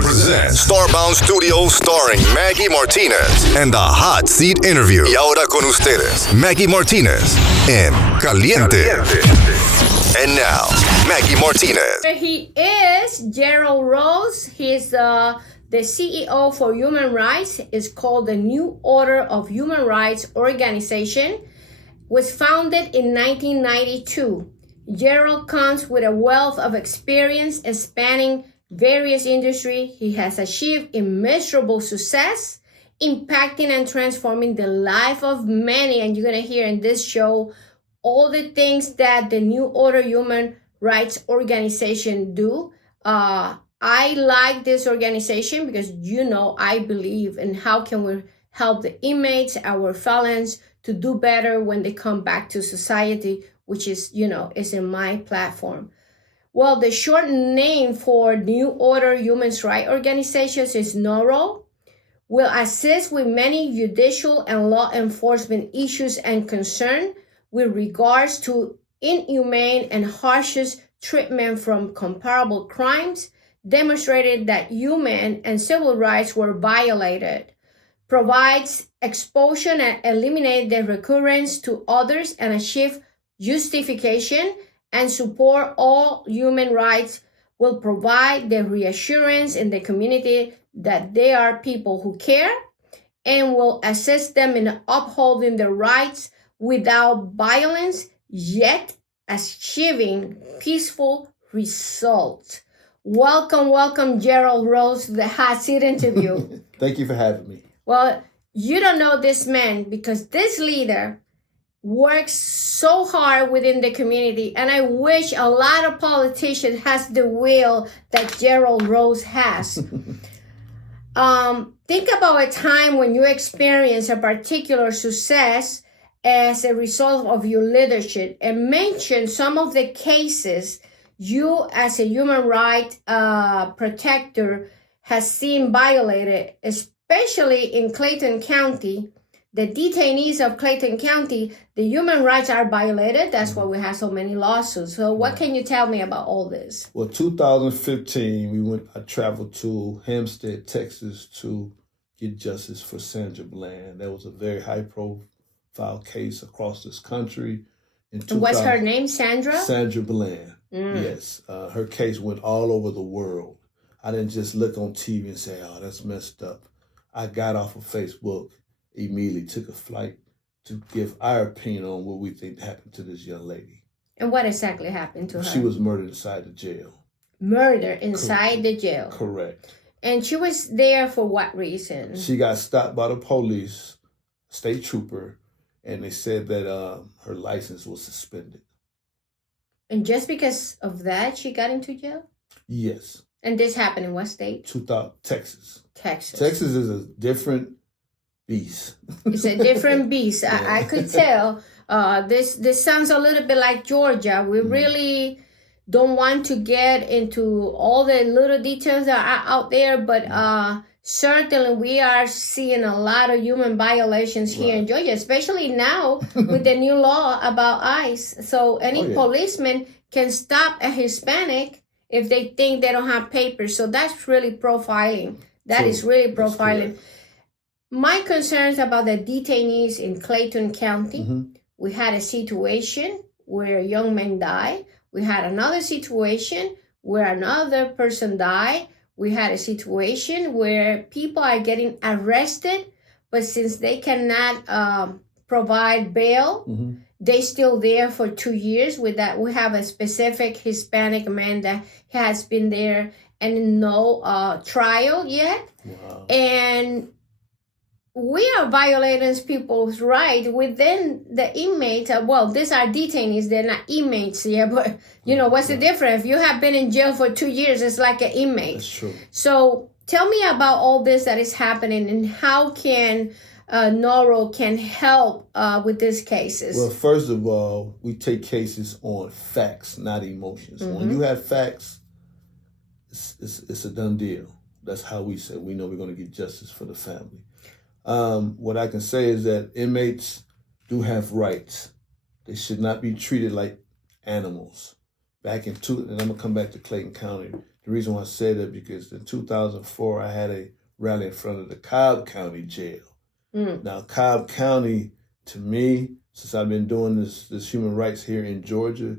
presents Starbound Studios starring Maggie Martinez and the Hot Seat Interview. Y ahora con ustedes, Maggie Martinez en Caliente. And now, Maggie Martinez. He is Gerald Rose. He's the CEO for Human Rights. It's called the New Order of Human Rights Organization. Was founded in 1992. Gerald comes with a wealth of experience spanning various industries. He has achieved immeasurable success, impacting and transforming the life of many. And you're going to hear in this show all the things that the New Order Human Rights Organization do. I like this organization because, I believe in how can we help the inmates, our felons, to do better when they come back to society, which is, is in my platform. Well, the short name for New Order Human Rights Organizations is NORO. Will assist with many judicial and law enforcement issues and concern with regards to inhumane and harshest treatment from comparable crimes, demonstrated that human and civil rights were violated, provides exposure and eliminate the recurrence to others and achieve justification and support all human rights, will provide the reassurance in the community that they are people who care and will assist them in upholding their rights without violence, yet achieving peaceful results. Welcome, Gerald Rose, to the Hot Seat Interview. Thank you for having me. Well, you don't know this man because this leader works so hard within the community, and I wish a lot of politicians has the will that Gerald Rose has. Think about a time when you experience a particular success as a result of your leadership and mention some of the cases you as a human rights protector has seen violated, especially in Clayton County. The detainees of Clayton County, the human rights are violated. That's why we have so many lawsuits. So what can you tell me about all this? Well, 2015, I traveled to Hempstead, Texas to get justice for Sandra Bland. That was a very high profile case across this country. And what's her name, Sandra? Sandra Bland, yes. Her case went all over the world. I didn't just look on TV and say, oh, that's messed up. I got off of Facebook, immediately took a flight to give our opinion on what we think happened to this young lady. And what exactly happened to her? She was murdered inside the jail. Murder inside the jail? Correct. And she was there for what reason? She got stopped by the police, state trooper, and they said that her license was suspended. And just because of that, she got into jail? Yes. And this happened in what state? Texas. Texas. Texas is a different beast. It's a different beast. Yeah. I could tell. This sounds a little bit like Georgia. We really don't want to get into all the little details that are out there, but certainly we are seeing a lot of human violations here in Georgia, especially now with the new law about ICE. So any policeman can stop a Hispanic if they think they don't have papers. So that's really profiling. That is really profiling. My concerns about the detainees in Clayton County, we had a situation where a young man died. We had another situation where another person died. We had a situation where people are getting arrested, but since they cannot provide bail, they still there for 2 years. With that, we have a specific Hispanic man that has been there and no trial yet. Wow. And we are violating people's rights within the inmates. These are detainees. They're not inmates here, but what's the difference? If you have been in jail for 2 years, it's like an inmate. That's true. So tell me about all this that is happening and how can NORO can help with these cases. Well, first of all, we take cases on facts, not emotions. When you have facts, it's a done deal. That's how we say we know we're going to get justice for the family. What I can say is that inmates do have rights. They should not be treated like animals. And I'm going to come back to Clayton County. The reason why I say that because in 2004, I had a rally in front of the Cobb County Jail. Now, Cobb County, to me, since I've been doing this human rights here in Georgia,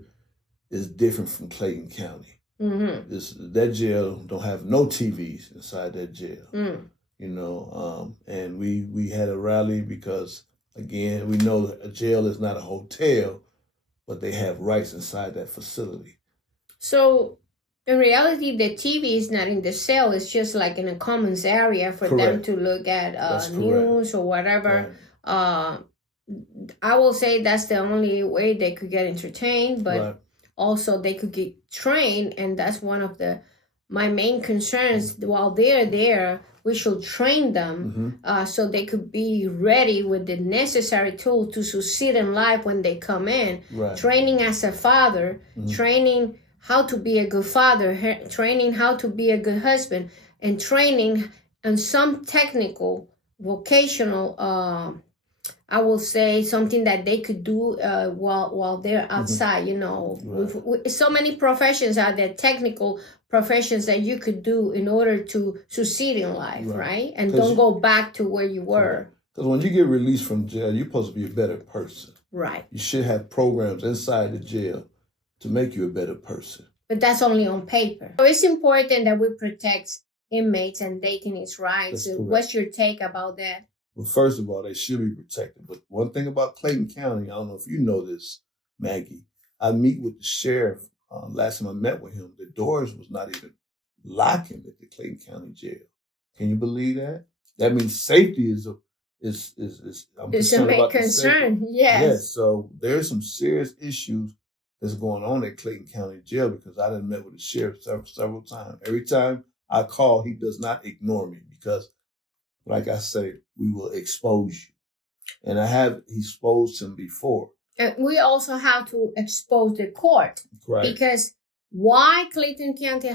is different from Clayton County. That jail don't have no TVs inside that jail. You know, and we had a rally because, again, we know that a jail is not a hotel, but they have rights inside that facility. So, in reality, the TV is not in the cell. It's just like in a commons area for them to look at news or whatever. I will say that's the only way they could get entertained, but also they could get trained, and that's one of my main concerns. While they're there, we should train them so they could be ready with the necessary tool to succeed in life when they come in. Training as a father, training how to be a good father, training how to be a good husband, and training on some technical, vocational, I will say something that they could do while they're outside, you know. With so many professions out there, technical professions that you could do in order to succeed in life, right? And don't go back to where you were. Because when you get released from jail, you're supposed to be a better person. Right. You should have programs inside the jail to make you a better person. But that's only on paper. So it's important that we protect inmates and detainees' rights. What's your take about that? Well, first of all, they should be protected. But one thing about Clayton County, I don't know if you know this, Maggie, I meet with the sheriff. Last time I met with him, the doors was not even locking at the Clayton County Jail. Can you believe that? That means safety is a main concern. Yes. So there's some serious issues that's going on at Clayton County Jail because I done met with the sheriff several times. Every time I call, he does not ignore me because, like I say, we will expose you. And I have exposed him before. And we also have to expose the court. Right. Because why Clayton County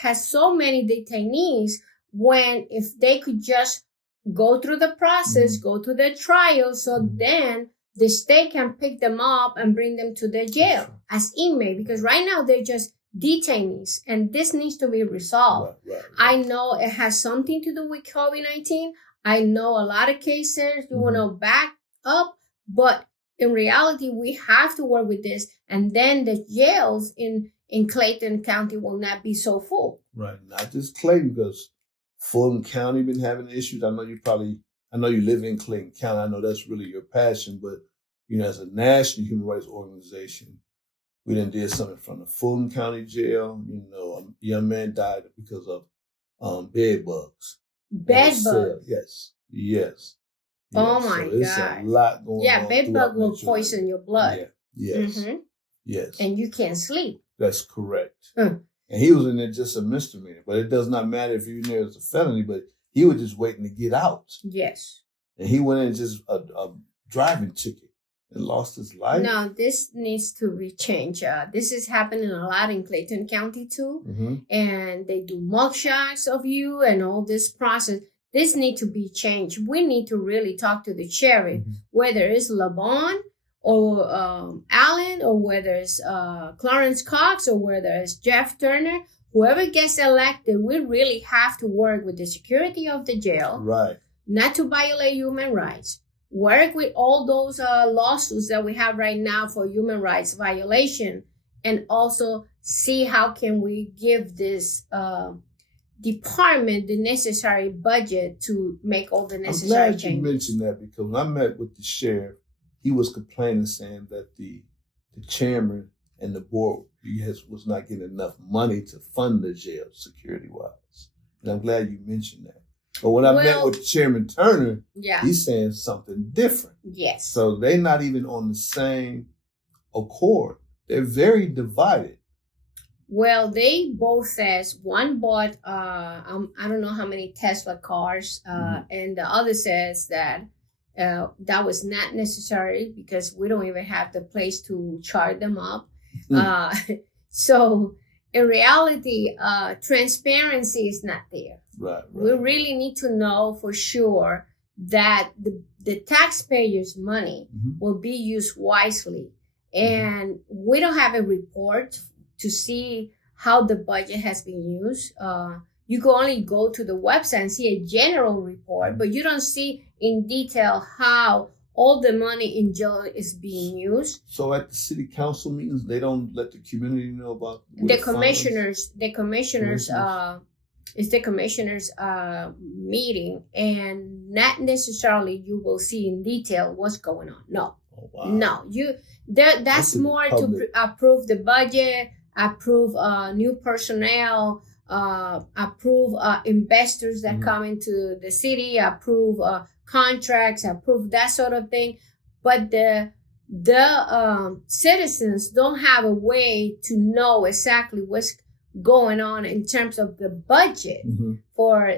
has so many detainees when if they could just go through the process, go to the trial, so then the state can pick them up and bring them to the jail as inmates. Because right now they're just detainees, and this needs to be resolved. I know it has something to do with COVID-19. I know a lot of cases you want to back up, but in reality, we have to work with this, and then the jails in Clayton County will not be so full. Right, not just Clayton, because Fulton County been having issues. I know you live in Clayton County. I know that's really your passion, but you know, as a national human rights organization, we done did something from the Fulton County Jail. You know, a young man died because of bed bugs. Bed bugs? Yes. Oh my God. There's a lot going on. Yeah, bed bug will poison your blood. Yes. And you can't sleep. That's correct. And he was in there just a misdemeanor, but it does not matter if you're in there as a felony, but he was just waiting to get out. Yes. And he went in just a driving ticket and lost his life. No, this needs to be changed. This is happening a lot in Clayton County too. And they do mugshots of you and all this process. This needs to be changed. We need to really talk to the sheriff, whether it's LeBon or Allen, or whether it's Clarence Cox, or whether it's Jeff Turner. Whoever gets elected, we really have to work with the security of the jail. Right. Not to violate human rights. Work with all those lawsuits that we have right now for human rights violation, and also see how can we give this department the necessary budget to make all the necessary changes. I'm glad you mentioned that, because when I met with the sheriff, he was complaining, saying that the chairman and the board was not getting enough money to fund the jail security-wise. And I'm glad you mentioned that. But when I met with Chairman Turner, he's saying something different. Yes. So they're not even on the same accord. They're very divided. Well, they both says one bought, I don't know how many Tesla cars, and the other says that that was not necessary because we don't even have the place to charge them up. So in reality, transparency is not there. Right. We really need to know for sure that the taxpayers' money will be used wisely. And we don't have a report to see how the budget has been used. You can only go to the website and see a general report, but you don't see in detail how all the money in jail is being used. So at the city council meetings, they don't let the community know about the commissioners. It's the commissioners' meeting, and not necessarily you will see in detail what's going on. No, Oh, wow. no, that's more to approve the budget, approve new personnel, approve investors that come into the city, approve contracts, approve that sort of thing. But the citizens don't have a way to know exactly what's going on in terms of the budget for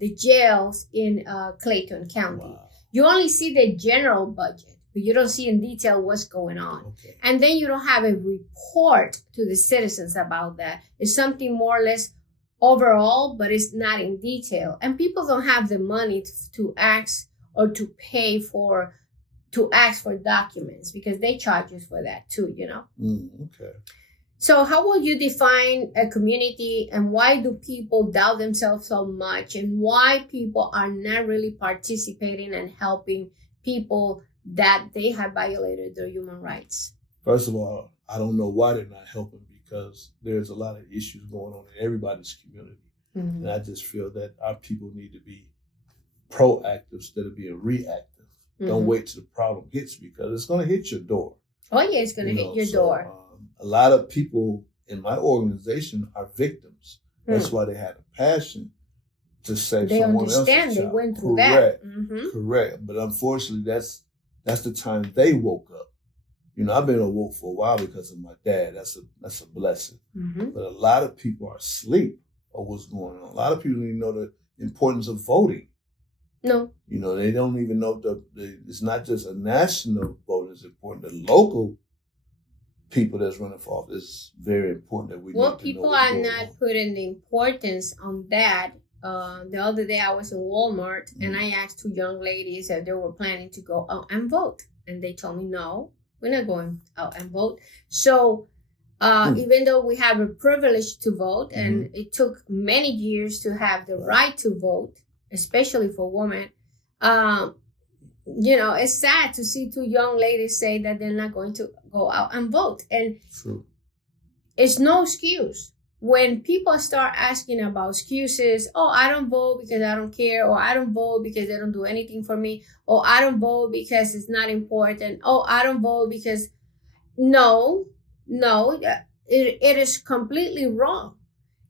the jails in Clayton County. Wow. You only see the general budget, but you don't see in detail what's going on. Okay. And then you don't have a report to the citizens about that. It's something more or less overall, but it's not in detail. And people don't have the money to ask or to pay for, to ask for documents because they charge you for that too, you know? Okay. So how will you define a community, and why do people doubt themselves so much, and why people are not really participating and helping people that they have violated their human rights? First of all, I don't know why they're not helping, because there's a lot of issues going on in everybody's community. And I just feel that our people need to be proactive instead of being reactive. Don't wait till the problem hits, because it's going to hit your door. Oh yeah, it's going to hit your door. A lot of people in my organization are victims. That's why they had a passion to save someone else's child. They understand. They went through that. Mm-hmm. Correct. But unfortunately, that's the time they woke up. You know, I've been awoke for a while because of my dad. That's a blessing. But a lot of people are asleep of what's going on. A lot of people don't even know the importance of voting. No. You know, they don't even know it's not just a national vote. It's important. The local people that's running for office is very important that we need to know. People are not putting the importance on that. The other day I was in Walmart and I asked two young ladies if they were planning to go out and vote. And they told me, no, we're not going out and vote. So even though we have a privilege to vote, and it took many years to have the right to vote, especially for women, you know, it's sad to see two young ladies say that they're not going to go out and vote. And it's no excuse. When people start asking about excuses, oh, I don't vote because I don't care, or I don't vote because they don't do anything for me, or I don't vote because it's not important, oh, I don't vote because... No, it is completely wrong.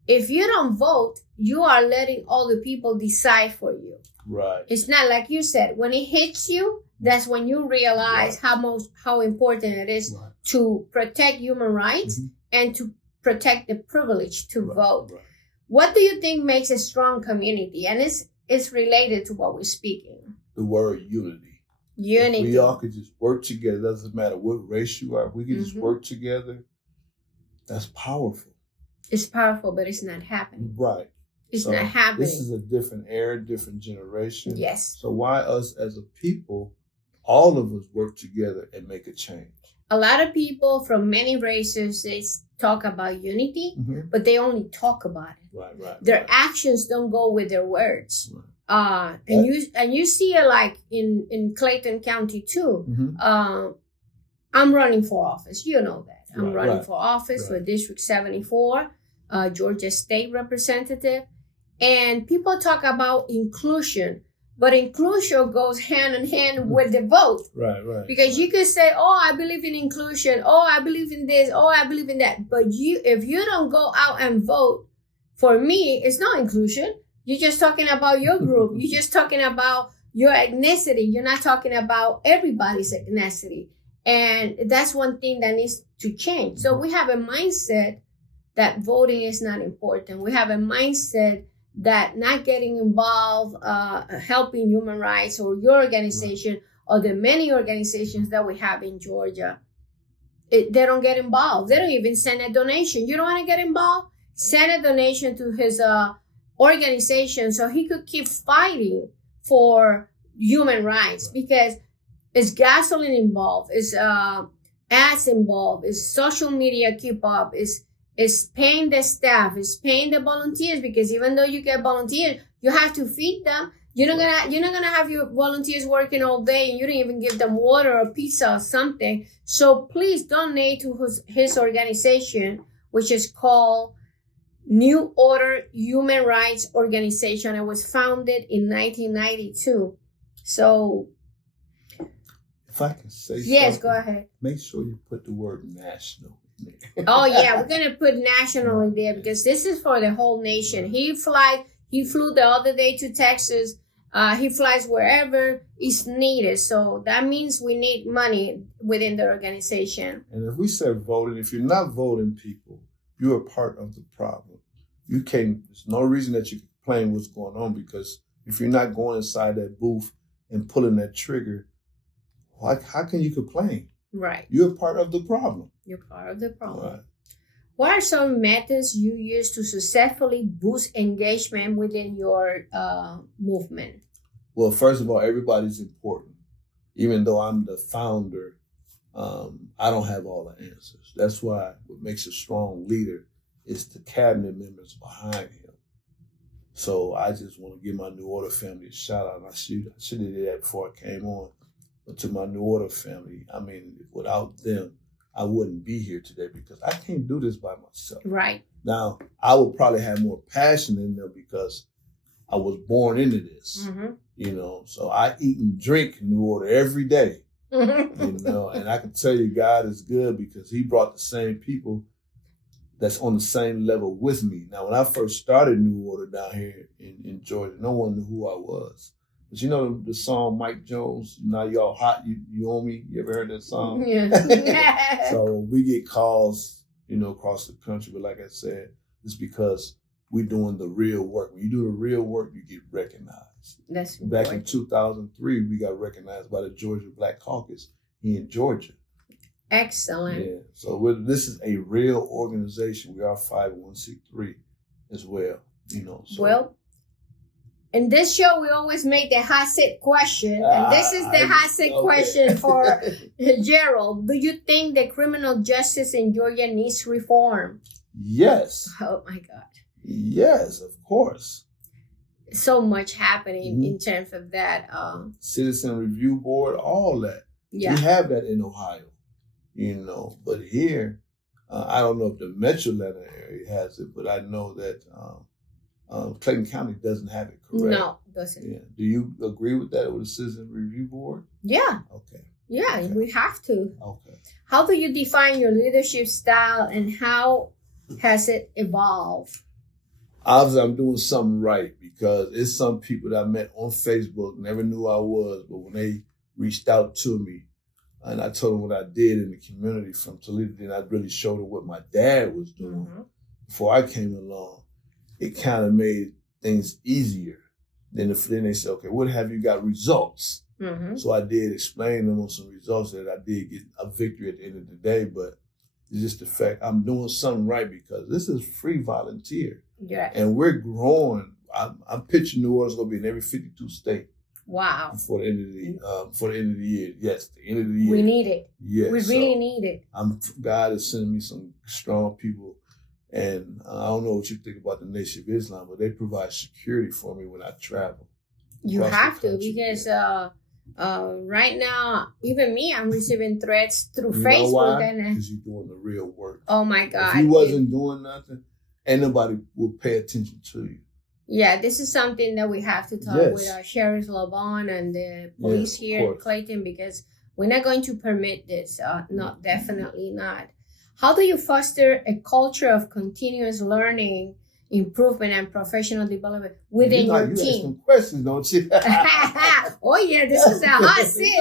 If you don't vote, you are letting all the people decide for you. Right. It's not like you said, when it hits you, that's when you realize how important it is to protect human rights and to protect the privilege to vote. Right. What do you think makes a strong community? And it's related to what we're speaking. The word unity. Unity. If we all could just work together. It doesn't matter what race you are. We could just work together. That's powerful. It's powerful, but it's not happening. Right. It's not happening. This is a different era, different generation. Yes. So why us as a people, all of us work together and make a change? A lot of people from many races, they talk about unity, but they only talk about it. Right. Their actions don't go with their words. Right. And you see it like in Clayton County too. I'm running for office. You know that. I'm running for office for District 74, Georgia State Representative. And people talk about inclusion, but inclusion goes hand in hand with the vote. Right. Because you could say, oh, I believe in inclusion. Oh, I believe in this. Oh, I believe in that. But if you don't go out and vote, for me, it's not inclusion. You're just talking about your group. You're just talking about your ethnicity. You're not talking about everybody's ethnicity. And that's one thing that needs to change. So we have a mindset that voting is not important. We have a mindset that not getting involved, helping human rights or your organization or the many organizations that we have in Georgia, they don't get involved. They don't even send a donation. You don't want to get involved? Send a donation to his organization so he could keep fighting for human rights, because it's gasoline involved, it's ads involved, it's social media keep up, it's It's paying the staff, it's paying the volunteers, because even though you get volunteers, you have to feed them. You're not gonna have your volunteers working all day and you don't even give them water or pizza or something. So please donate to his organization, which is called New Order Human Rights Organization. It was founded in 1992. So, if I can say yes, something, go ahead. Make sure you put the word national in there. Oh yeah, we're gonna put national in there because this is for the whole nation. He flew the other day to Texas. He flies wherever is needed. So that means we need money within the organization. And if we said voting, if you're not voting people, you're a part of the problem. There's no reason that you can complain what's going on, because if you're not going inside that booth and pulling that trigger, how can you complain? Right. You're a part of the problem. You're part of the problem. Right. What are some methods you use to successfully boost engagement within your movement? Well, first of all, everybody's important. Even though I'm the founder, I don't have all the answers. That's why what makes a strong leader is the cabinet members behind him. So I just want to give my New Order family a shout out. And I should have did that before I came on. But to my New Order family, I mean, without them, I wouldn't be here today, because I can't do this by myself. Right. Now, I would probably have more passion in them because I was born into this, so I eat and drink New Order every day, and I can tell you God is good because he brought the same people that's on the same level with me. Now, when I first started New Order down here in Georgia, no one knew who I was. But you know the song Mike Jones, Now Y'all Hot, you on me? You ever heard that song? Yeah. So we get calls, across the country. But like I said, it's because we're doing the real work. When you do the real work, you get recognized. That's Back in 2003, we got recognized by the Georgia Black Caucus here in Georgia. Excellent. Yeah. So this is a real organization. We are 501c3 as well. So. Well, in this show, we always make the hot seat question. And this is the hot seat question for Gerald. Do you think the criminal justice in Georgia needs reform? Yes. Oh, my God. Yes, of course. So much happening in terms of that. Citizen Review Board, all that. Yeah. We have that in Ohio, But here, I don't know if the Metro Atlanta area has it, but I know that Clayton County doesn't have it, correct? No, it doesn't. Yeah. Do you agree with that, with the Citizen Review Board? Yeah. Okay. Yeah, okay. We have to. Okay. How do you define your leadership style and how has it evolved? Obviously, I'm doing something right because it's some people that I met on Facebook, never knew I was, but when they reached out to me and I told them what I did in the community from Toledo, then I really showed them what my dad was doing before I came along. It kind of made things easier. Then they said, okay, what have you got results? So I did explain them on some results that I did get a victory at the end of the day, but it's just the fact I'm doing something right because this is free volunteer. Yeah. And we're growing. I'm pitching New Orleans going to be in every 52 state. Wow. Before the end of the year. Yes, the end of the year. We need it. Yes. We really need it. God is sending me some strong people. And I don't know what you think about the Nation of Islam, but they provide security for me when I travel. You have to, because right now, even me, I'm receiving threats through Facebook. Know why? Because you're doing the real work. Oh my God. If you wasn't doing nothing, ain't nobody will pay attention to you. Yeah, this is something that we have to talk with Sheriff Lavon and the police here in Clayton, because we're not going to permit this. No, definitely not. How do you foster a culture of continuous learning, improvement, and professional development within your team? You ask some questions, don't you? Oh, yeah, this is a hot seat.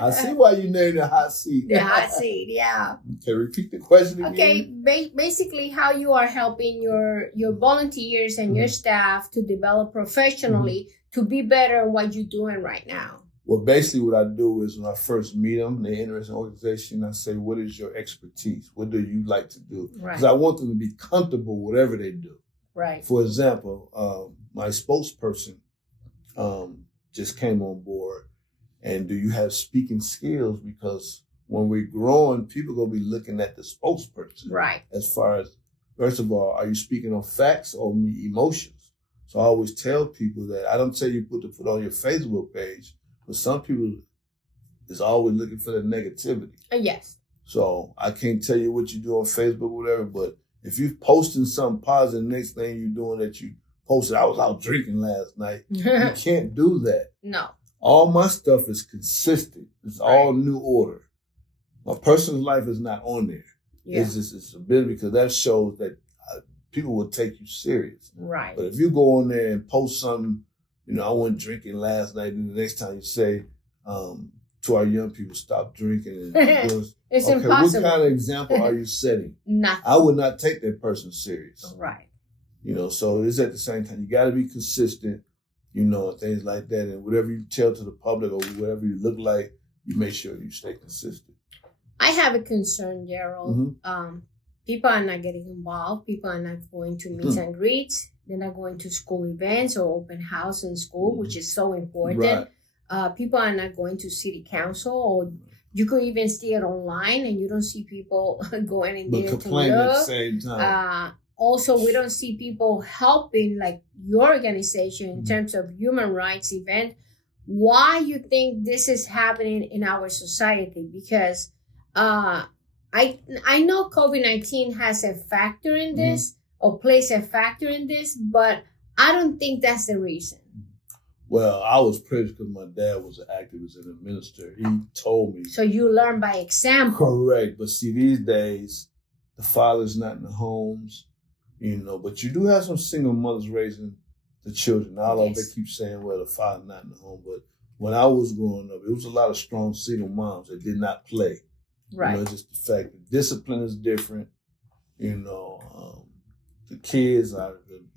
I see why you named it hot seat. The hot seat, yeah. Okay, repeat the question again. Okay, basically how you are helping your volunteers and your staff to develop professionally to be better at what you're doing right now. Well, basically what I do is when I first meet them, they're interested in the organization, I say, what is your expertise? What do you like to do? Because I want them to be comfortable whatever they do. Right. For example, my spokesperson just came on board. And do you have speaking skills? Because when we're growing, people going to be looking at the spokesperson. Right. As far as, first of all, are you speaking on facts or emotions? So I always tell people that I don't tell you put on your Facebook page, but some people is always looking for the negativity. Yes. So I can't tell you what you do on Facebook or whatever, but if you're posting something positive, next thing you're doing that you posted, I was out drinking last night. You can't do that. No. All my stuff is consistent. It's all new order. My personal life is not on there. Yeah. It's a bit because that shows that people will take you serious. Right. But if you go on there and post something, I went drinking last night, and the next time you say to our young people, stop drinking. It's impossible. What kind of example are you setting? Nothing. I would not take that person serious. Right. So it's at the same time, you got to be consistent, things like that. And whatever you tell to the public or whatever you look like, you make sure you stay consistent. I have a concern, Gerald. Mm-hmm. People are not getting involved. People are not going to meet and greets. They're not going to school events or open house in school, which is so important. Right. People are not going to city council, or you could even see it online and you don't see people going in there to look. At the same time. Also, we don't see people helping like your organization in terms of human rights event. Why you think this is happening in our society? Because I know COVID-19 has a factor in this or plays a factor in this, but I don't think that's the reason. Well, I was privileged because my dad was an activist and a minister. He told me. So you learn by example. Correct. But see, these days, the father's not in the homes, but you do have some single mothers raising the children. I don't know, they keep saying, well, the father's not in the home. But when I was growing up, it was a lot of strong single moms that did not play. Right. Just the fact that discipline is different. The kids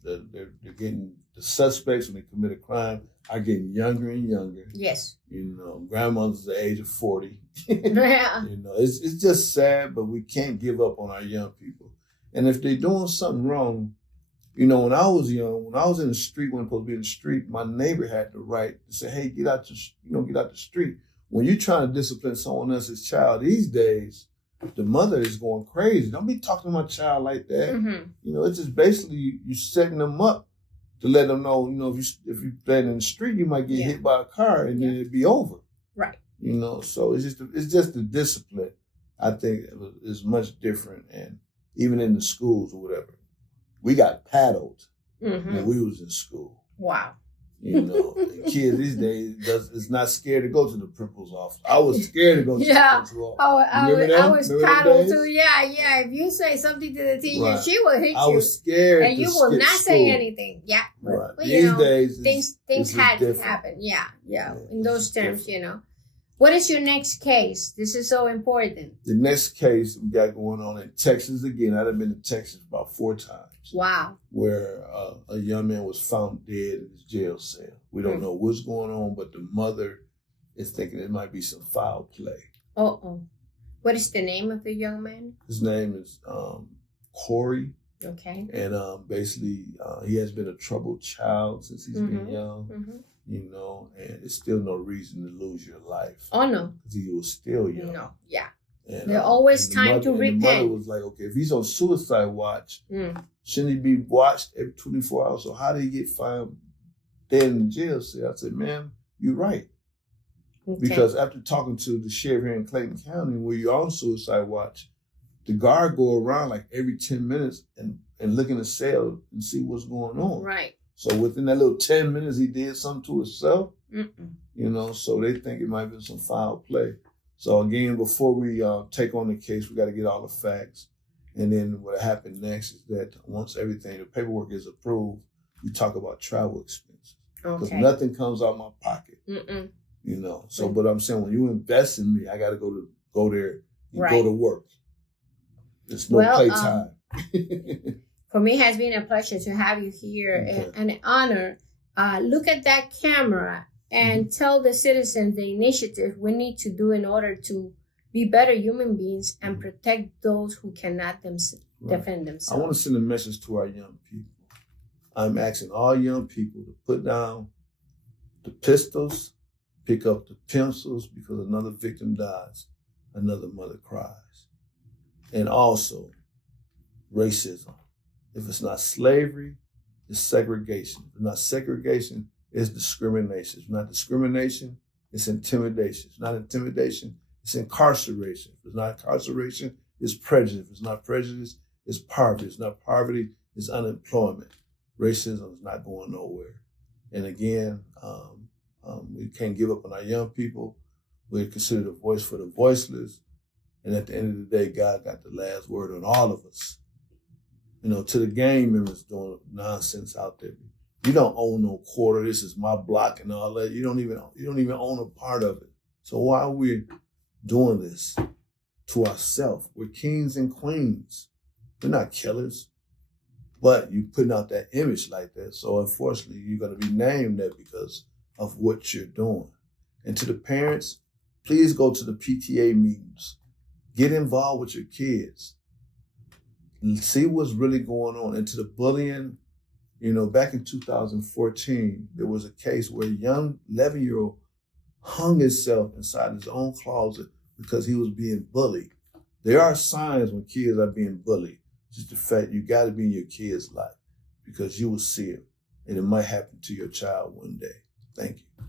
they're getting, the suspects when they commit a crime are getting younger and younger. Yes. Grandmother's the age of 40. Yeah. It's just sad, but we can't give up on our young people. And if they're doing something wrong, when I was young, when I was in the street, when I was supposed to be in the street, my neighbor had the right to say, hey, get out the street. When you're trying to discipline someone else's child these days, the mother is going crazy. Don't be talking to my child like that. Mm-hmm. It's just basically you setting them up to let them know, if you play in the street, you might get hit by a car and then it'd be over. Right. So it's just the discipline. I think is much different, and even in the schools or whatever, we got paddled when we was in school. Wow. Kids these days is not scared to go to the principal's office. I was scared to go to the principal's office. I was paddled too. Yeah. If you say something to the teacher, she will hit you. I was scared, and you will not say anything. Yeah, but these days things had to happen. Yeah. In those terms, What is your next case? This is so important. The next case we got going on in Texas again. I've been to Texas about 4 times. Wow. Where a young man was found dead in his jail cell. We don't know what's going on, but the mother is thinking it might be some foul play. What is the name of the young man? His name is Corey. Okay. And basically, he has been a troubled child since he's been young. Mm-hmm. And it's still no reason to lose your life. Oh, no. Because he was still young. No, yeah. And, there's always time to repent. The mother was like, okay, if he's on suicide watch, shouldn't he be watched every 24 hours? So how did he get found dead in the jail cell? I said, ma'am, you're right. Okay. Because after talking to the sheriff here in Clayton County, where you're on suicide watch, the guard go around like every 10 minutes and look in the cell and see what's going on. Right. So within that little 10 minutes, he did something to himself. So they think it might be some foul play. So again, before we take on the case, we got to get all the facts. And then what happened next is that once everything, the paperwork is approved, we talk about travel expenses. Because nothing comes out of my pocket. So, but I'm saying when you invest in me, I got to go there and go to work. It's no playtime. For me, it has been a pleasure to have you here and an honor. Look at that camera and tell the citizens the initiative we need to do in order to be better human beings and protect those who cannot defend themselves. I want to send a message to our young people. I'm asking all young people to put down the pistols, pick up the pencils because another victim dies. another mother cries. And also, racism. If it's not slavery, it's segregation. If it's not segregation, it's discrimination. If it's not discrimination, it's intimidation. If it's not intimidation, it's incarceration. If it's not incarceration, it's prejudice. If it's not prejudice, it's poverty. If it's not poverty, it's unemployment. Racism is not going nowhere. And again, we can't give up on our young people. We're considered a voice for the voiceless. And at the end of the day, God got the last word on all of us. You know, to the gang members doing nonsense out there. You don't own no quarter. This is my block and all that. You don't even own a part of it. So why are we doing this to ourselves? We're kings and queens. We're not killers. But you're putting out that image like that. So unfortunately, you're going to be named that because of what you're doing. And to the parents, please go to the PTA meetings. Get involved with your kids. And see what's really going on. And to the bullying, you know, back in 2014, there was a case where a young 11-year-old hung himself inside his own closet because he was being bullied. There are signs when kids are being bullied. Just the fact you got to be in your kid's life because you will see it. And it might happen to your child one day. Thank you.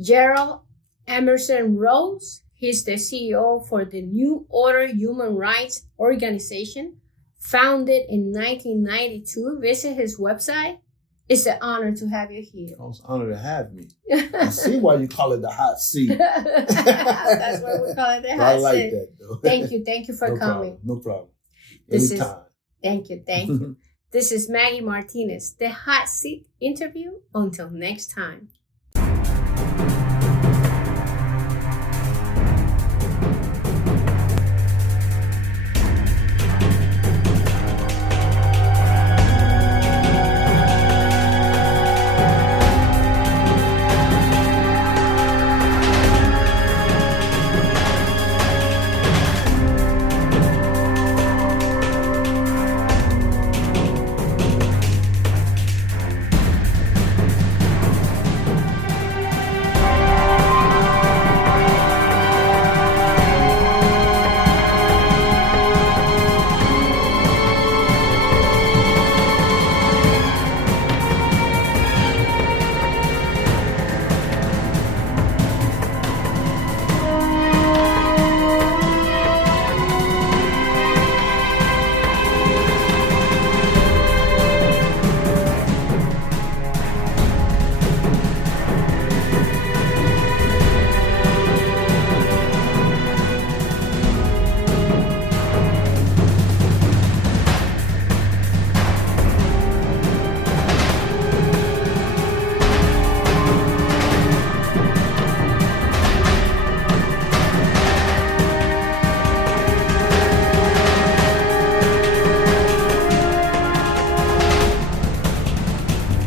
Gerald Emerson Rose, he's the CEO for the New Order Human Rights Organization, founded in 1992. Visit his website. It's an honor to have you here. Oh, it's an honor to have me. I see why you call it the hot seat. That's why we call it the hot seat. I like that, though. Thank you for coming. No problem. Anytime. Thank you. This is Maggie Martinez, the Hot Seat interview. Until next time.